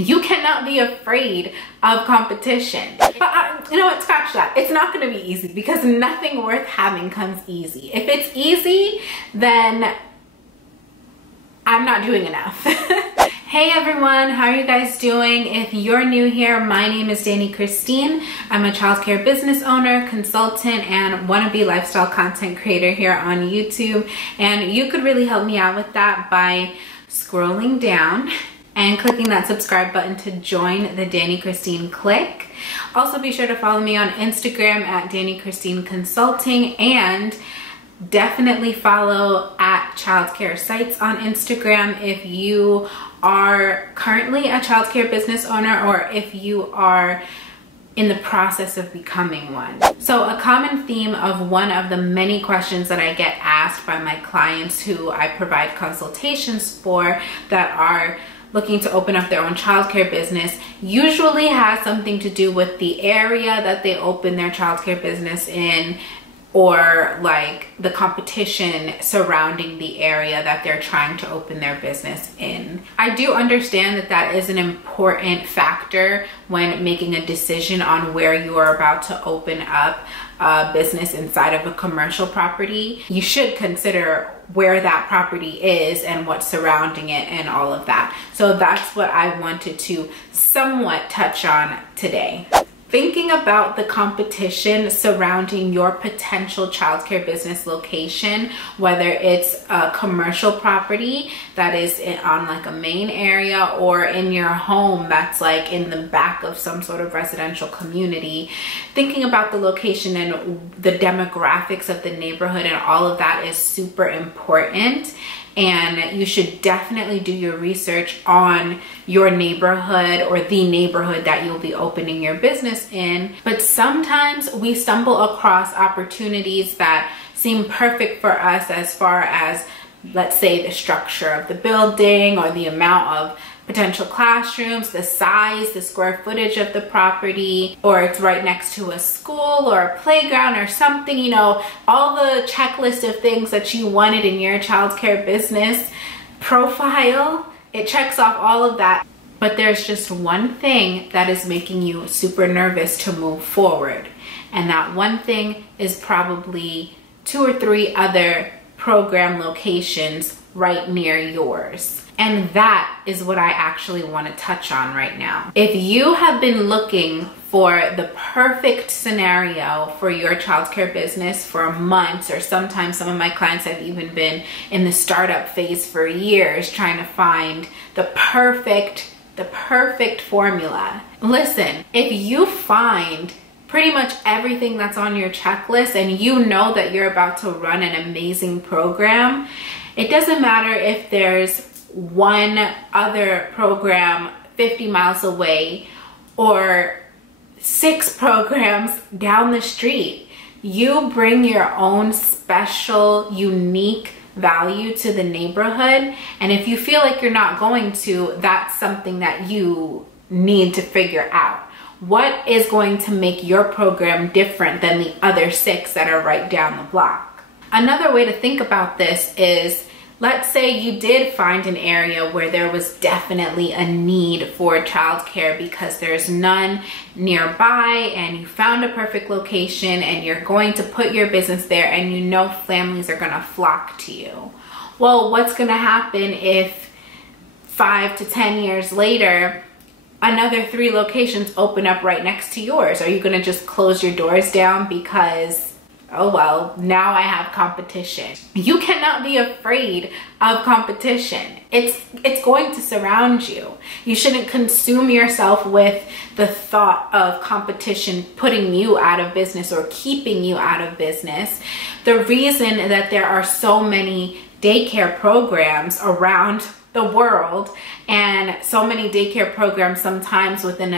You cannot be afraid of competition. But you know what, scratch that. It's not gonna be easy because nothing worth having comes easy. If it's easy, then I'm not doing enough. Hey everyone, how are you guys doing? If you're new here, my name is Danny Christine. I'm a childcare business owner, consultant, and wannabe lifestyle content creator here on YouTube. And you could really help me out with that by scrolling down and clicking that subscribe button to join the Danny Christine clique. Also be sure to follow me on Instagram at Danny Christine Consulting, and definitely follow at Childcare Sites on Instagram if you are currently a childcare business owner or if you are in the process of becoming one. So a common theme of one of the many questions that I get asked by my clients who I provide consultations for that are looking to open up their own childcare business usually has something to do with the area that they open their childcare business in, or like the competition surrounding the area that they're trying to open their business in. I do understand that that is an important factor when making a decision on where you are about to open up a business inside of a commercial property. You should consider where that property is and what's surrounding it and all of that. So that's what I wanted to somewhat touch on today. Thinking about the competition surrounding your potential childcare business location, whether it's a commercial property that is on like a main area or in your home that's like in the back of some sort of residential community, thinking about the location and the demographics of the neighborhood and all of that is super important. And you should definitely do your research on your neighborhood or the neighborhood that you'll be opening your business in. But sometimes we stumble across opportunities that seem perfect for us as far as, let's say, the structure of the building or the amount of potential classrooms, the size, the square footage of the property, or it's right next to a school or a playground or something, you know, all the checklist of things that you wanted in your childcare business profile. It checks off all of that, but there's just one thing that is making you super nervous to move forward. And that one thing is probably 2 or 3 other program locations right near yours. And that is what I actually want to touch on right now. If you have been looking for the perfect scenario for your childcare business for months, or sometimes some of my clients have even been in the startup phase for years trying to find the perfect formula. Listen, if you find pretty much everything that's on your checklist and you know that you're about to run an amazing program, it doesn't matter if there's one other program 50 miles away or 6 programs down the street. You bring your own special, unique value to the neighborhood. And if you feel like you're not going to, that's something that you need to figure out. What is going to make your program different than the other 6 that are right down the block? Another way to think about this is, let's say you did find an area where there was definitely a need for childcare because there's none nearby, and you found a perfect location and you're going to put your business there and you know families are going to flock to you. Well, what's going to happen if 5 to 10 years later another 3 locations open up right next to yours? Are you going to just close your doors down because, oh well, now I have competition? You cannot be afraid of competition. It's going to surround you. You shouldn't consume yourself with the thought of competition putting you out of business or keeping you out of business. The reason that there are so many daycare programs around the world, and so many daycare programs sometimes within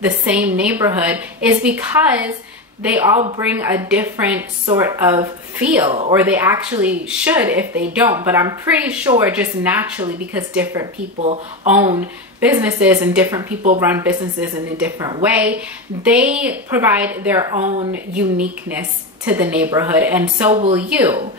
the same neighborhood, is because they all bring a different sort of feel, or they actually should if they don't, but I'm pretty sure just naturally, because different people own businesses and different people run businesses in a different way, they provide their own uniqueness to the neighborhood, and so will you.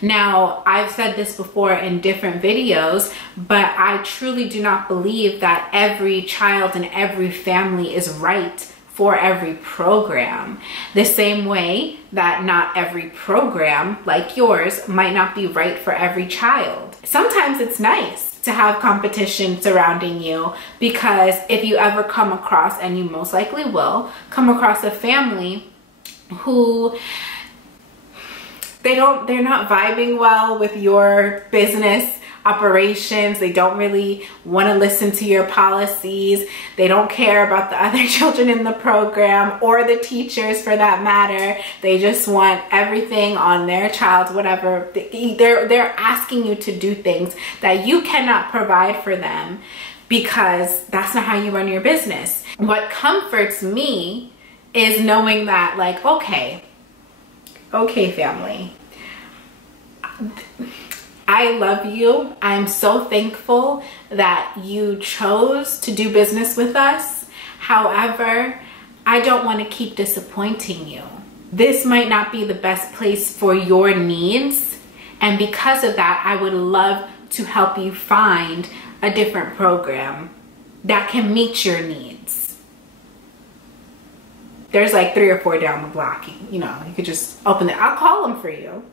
Now, I've said this before in different videos, but I truly do not believe that every child and every family is right for every program. The same way that not every program like yours might not be right for every child. Sometimes it's nice to have competition surrounding you, because if you ever come across, and you most likely will, come across a family who they're not vibing well with your business operations, they don't really want to listen to your policies, they don't care about the other children in the program or the teachers for that matter, they just want everything on their child, whatever, they're asking you to do things that you cannot provide for them because that's not how you run your business. What comforts me is knowing that, like, okay family, I love you. I'm so thankful that you chose to do business with us. However, I don't want to keep disappointing you. This might not be the best place for your needs, and because of that, I would love to help you find a different program that can meet your needs. There's like 3 or 4 down the block. You know, you could just open it. I'll call them for you.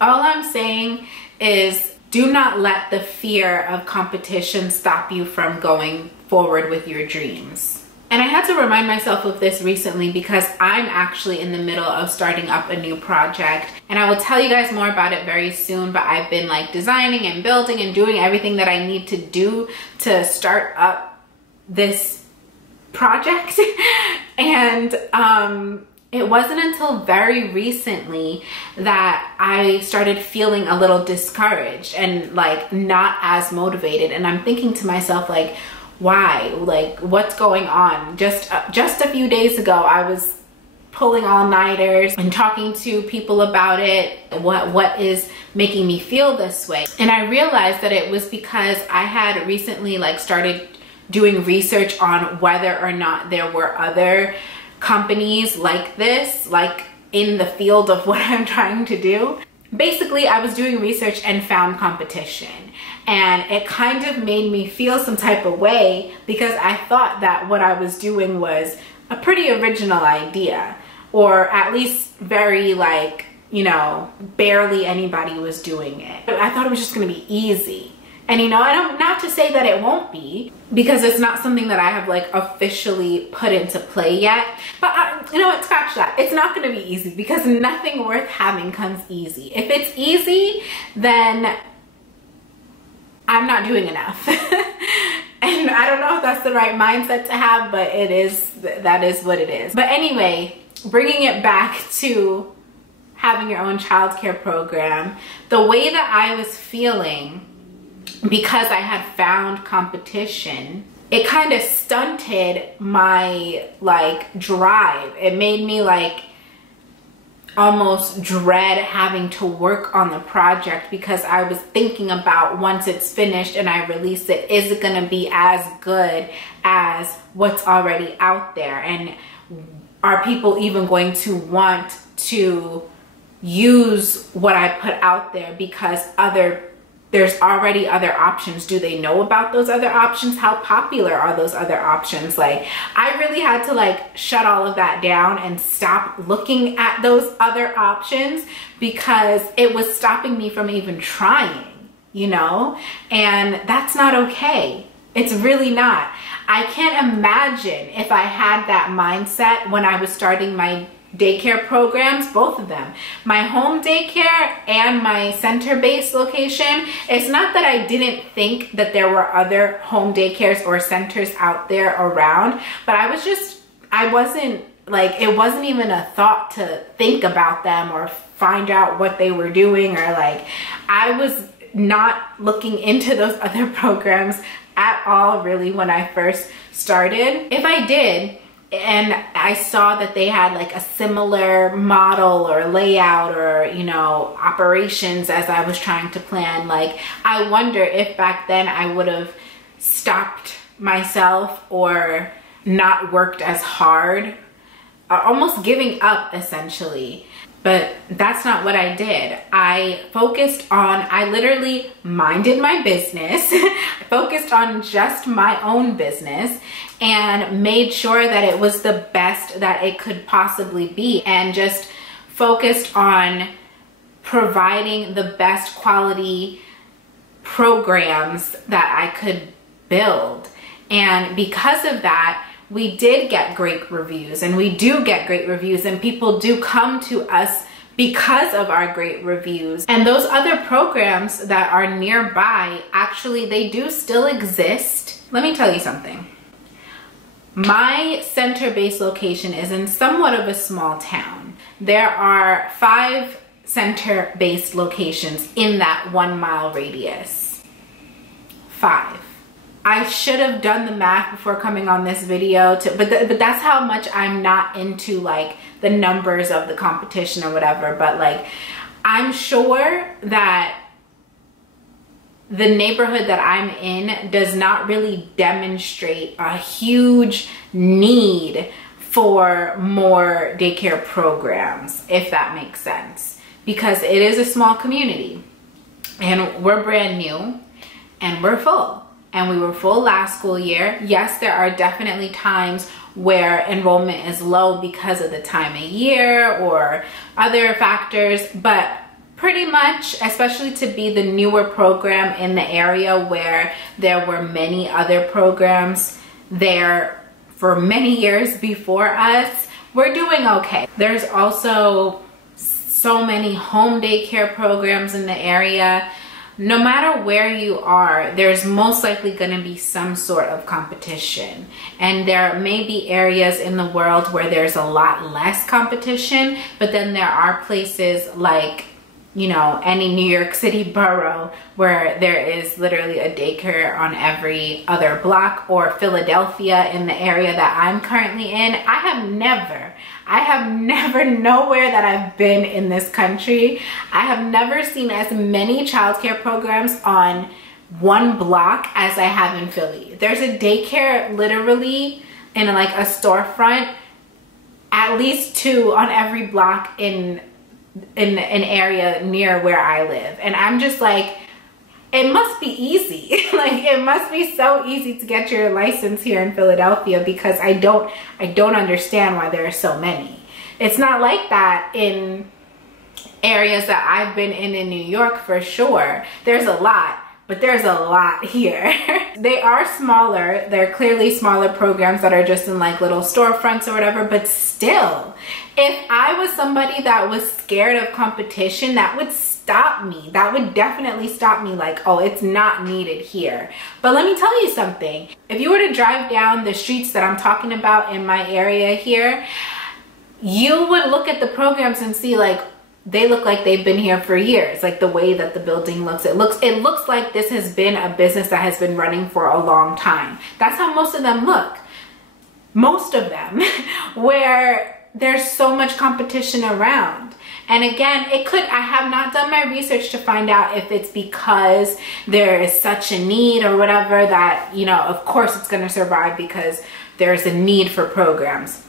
All I'm saying is, do not let the fear of competition stop you from going forward with your dreams. And I had to remind myself of this recently because I'm actually in the middle of starting up a new project, and I will tell you guys more about it very soon, but I've been like designing and building and doing everything that I need to do to start up this project. And it wasn't until very recently that I started feeling a little discouraged and like not as motivated. And I'm thinking to myself, like, why? Like, what's going on? Just a few days ago, I was pulling all-nighters and talking to people about it. What is making me feel this way? And I realized that it was because I had recently like started doing research on whether or not there were other companies like this, like in the field of what I'm trying to do. Basically, I was doing research and found competition, and it kind of made me feel some type of way because I thought that what I was doing was a pretty original idea, or at least very like, you know, barely anybody was doing it. I thought it was just gonna be easy. And you know, not to say that it won't be, because it's not something that I have like officially put into play yet. But you know what, scratch that. It's not gonna be easy because nothing worth having comes easy. If it's easy, then I'm not doing enough. And I don't know if that's the right mindset to have, but that is what it is. But anyway, bringing it back to having your own childcare program, the way that I was feeling, because I had found competition, it kind of stunted my like drive. It made me like almost dread having to work on the project because I was thinking about, once it's finished and I release it, is it gonna be as good as what's already out there? And are people even going to want to use what I put out there because there's already other options? Do they know about those other options? How popular are those other options? Like, I really had to like shut all of that down and stop looking at those other options because it was stopping me from even trying, you know? And that's not okay. It's really not. I can't imagine if I had that mindset when I was starting my daycare programs, both of them, my home daycare and my center-based location. It's not that I didn't think that there were other home daycares or centers out there around, but I wasn't like, it wasn't even a thought to think about them or find out what they were doing, or like, I was not looking into those other programs at all really when I first started. If I did, and I saw that they had like a similar model or layout or, you know, operations as I was trying to plan, like, I wonder if back then I would have stopped myself or not worked as hard almost giving up essentially. But that's not what I did. I literally minded my business, focused on just my own business, and made sure that it was the best that it could possibly be, and just focused on providing the best quality programs that I could build. And because of that, we did get great reviews, and we do get great reviews, and people do come to us because of our great reviews. And those other programs that are nearby, actually, they do still exist. Let me tell you something. My center-based location is in somewhat of a small town. There are 5 center-based locations in that 1 mile radius. 5. I should have done the math before coming on this video, but that's how much I'm not into like the numbers of the competition or whatever. But like, I'm sure that the neighborhood that I'm in does not really demonstrate a huge need for more daycare programs, if that makes sense, because it is a small community and we're brand new and we're full. And we were full last school year. Yes, there are definitely times where enrollment is low because of the time of year or other factors, but pretty much, especially to be the newer program in the area where there were many other programs there for many years before us, we're doing okay. There's also so many home daycare programs in the area. No matter where you are, there's most likely going to be some sort of competition. And there may be areas in the world where there's a lot less competition, but then there are places like, you know, any New York City borough where there is literally a daycare on every other block, or Philadelphia in the area that I'm currently in. I have never, nowhere that I've been in this country, I have never seen as many childcare programs on one block as I have in Philly. There's a daycare literally in like a storefront, at least 2 on every block in an area near where I live. And I'm just like, it must be easy. Like, it must be so easy to get your license here in Philadelphia, because I don't understand why there are so many. It's not like that in areas that I've been in New York for sure. There's a lot, but there's a lot here. They are smaller. They're clearly smaller programs that are just in like little storefronts or whatever, but still, if I was somebody that was scared of competition, that would stop me. That would definitely stop me, like, oh, it's not needed here. But let me tell you something. If you were to drive down the streets that I'm talking about in my area here, you would look at the programs and see like, they look like they've been here for years. Like the way that the building looks, it looks like this has been a business that has been running for a long time. That's how most of them look. Most of them, where there's so much competition around. And again, I have not done my research to find out if it's because there is such a need or whatever that, you know, of course it's going to survive because there's a need for programs.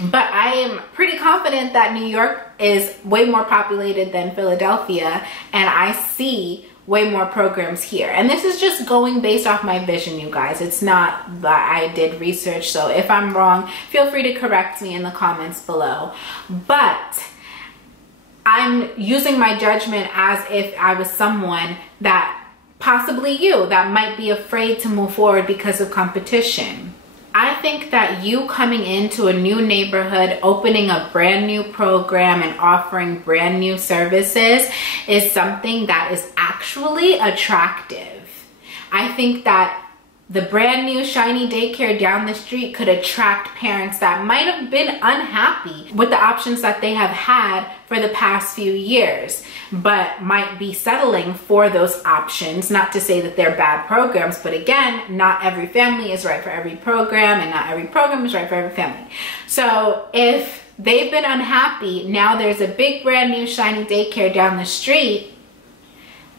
But I am pretty confident that New York is way more populated than Philadelphia, and I see way more programs here. And this is just going based off my vision, you guys. It's not that I did research, so if I'm wrong, feel free to correct me in the comments below. But I'm using my judgment as if I was someone that, possibly you, that might be afraid to move forward because of competition. I think that you coming into a new neighborhood, opening a brand new program and offering brand new services is something that is actually attractive. I think that the brand new shiny daycare down the street could attract parents that might have been unhappy with the options that they have had for the past few years, but might be settling for those options. Not to say that they're bad programs, but again, not every family is right for every program, and not every program is right for every family. So if they've been unhappy, now there's a big brand new shiny daycare down the street.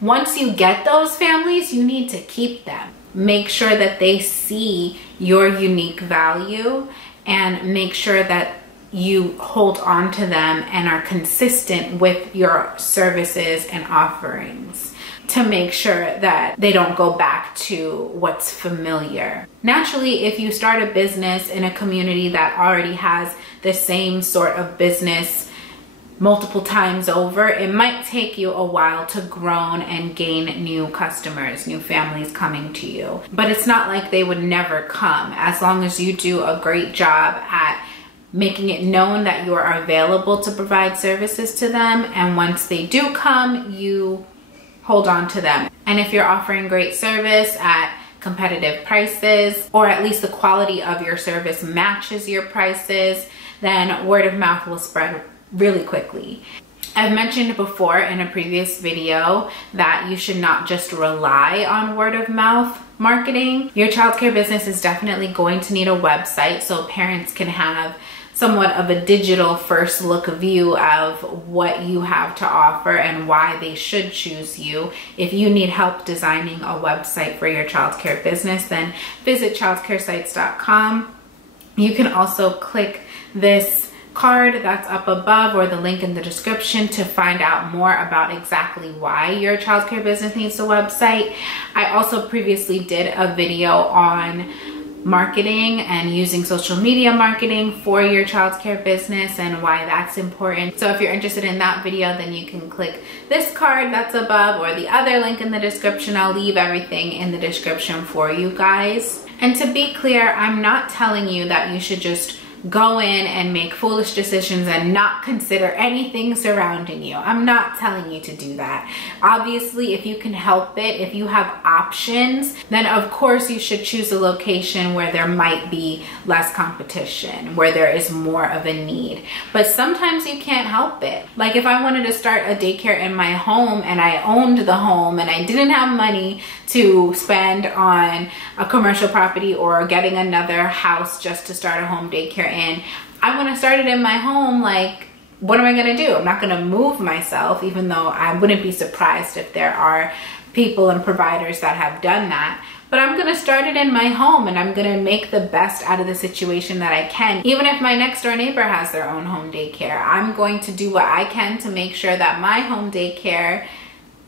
Once you get those families, you need to keep them. Make sure that they see your unique value, and make sure that you hold on to them and are consistent with your services and offerings to make sure that they don't go back to what's familiar. Naturally, if you start a business in a community that already has the same sort of business multiple times over, it might take you a while to grow and gain new customers, new families coming to you. But it's not like they would never come, as long as you do a great job at making it known that you are available to provide services to them. And once they do come, you hold on to them. And if you're offering great service at competitive prices, or at least the quality of your service matches your prices, then word of mouth will spread really quickly. I've mentioned before in a previous video that you should not just rely on word of mouth marketing. Your childcare business is definitely going to need a website so parents can have somewhat of a digital first look view of what you have to offer and why they should choose you. If you need help designing a website for your childcare business, then visit childcaresites.com. You can also click this card that's up above or the link in the description to find out more about exactly why your childcare business needs a website. I also previously did a video on marketing and using social media marketing for your childcare business and why that's important. So if you're interested in that video, then you can click this card that's above or the other link in the description. I'll leave everything in the description for you guys. And to be clear, I'm not telling you that you should just go in and make foolish decisions and not consider anything surrounding you. I'm not telling you to do that. Obviously, if you can help it, if you have options, then of course you should choose a location where there might be less competition, where there is more of a need. But sometimes you can't help it. Like if I wanted to start a daycare in my home and I owned the home and I didn't have money to spend on a commercial property or getting another house just to start a home daycare in, I want to start it in my home. Like, what am I going to do? I'm not going to move myself, even though I wouldn't be surprised if there are people and providers that have done that. But I'm going to start it in my home and I'm going to make the best out of the situation that I can. Even if my next door neighbor has their own home daycare, I'm going to do what I can to make sure that my home daycare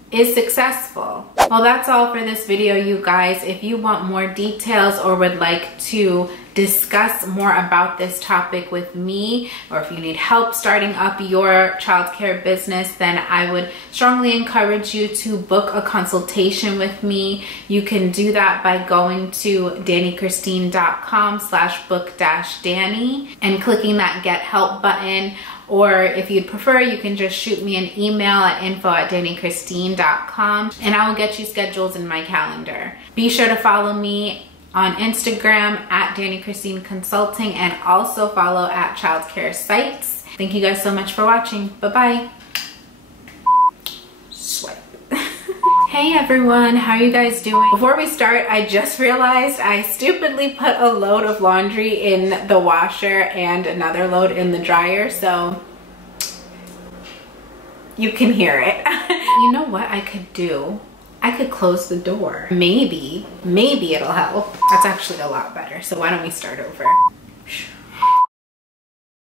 is successful. Well, that's all for this video, you guys. If you want more details or would like to discuss more about this topic with me, or if you need help starting up your childcare business, then I would strongly encourage you to book a consultation with me. You can do that by going to dannychristine.com/book-danny and clicking that Get Help button. Or if you'd prefer, you can just shoot me an email at info@dannychristine.com and I will get you schedules in my calendar. Be sure to follow me on Instagram at Danny Christine Consulting and also follow at Childcare Sites. Thank you guys so much for watching. Bye-bye. Swipe. Hey everyone, how are you guys doing? Before we start, I just realized I stupidly put a load of laundry in the washer and another load in the dryer, so you can hear it. You know what I could do? I could close the door. Maybe it'll help. That's actually a lot better, so why don't we start over?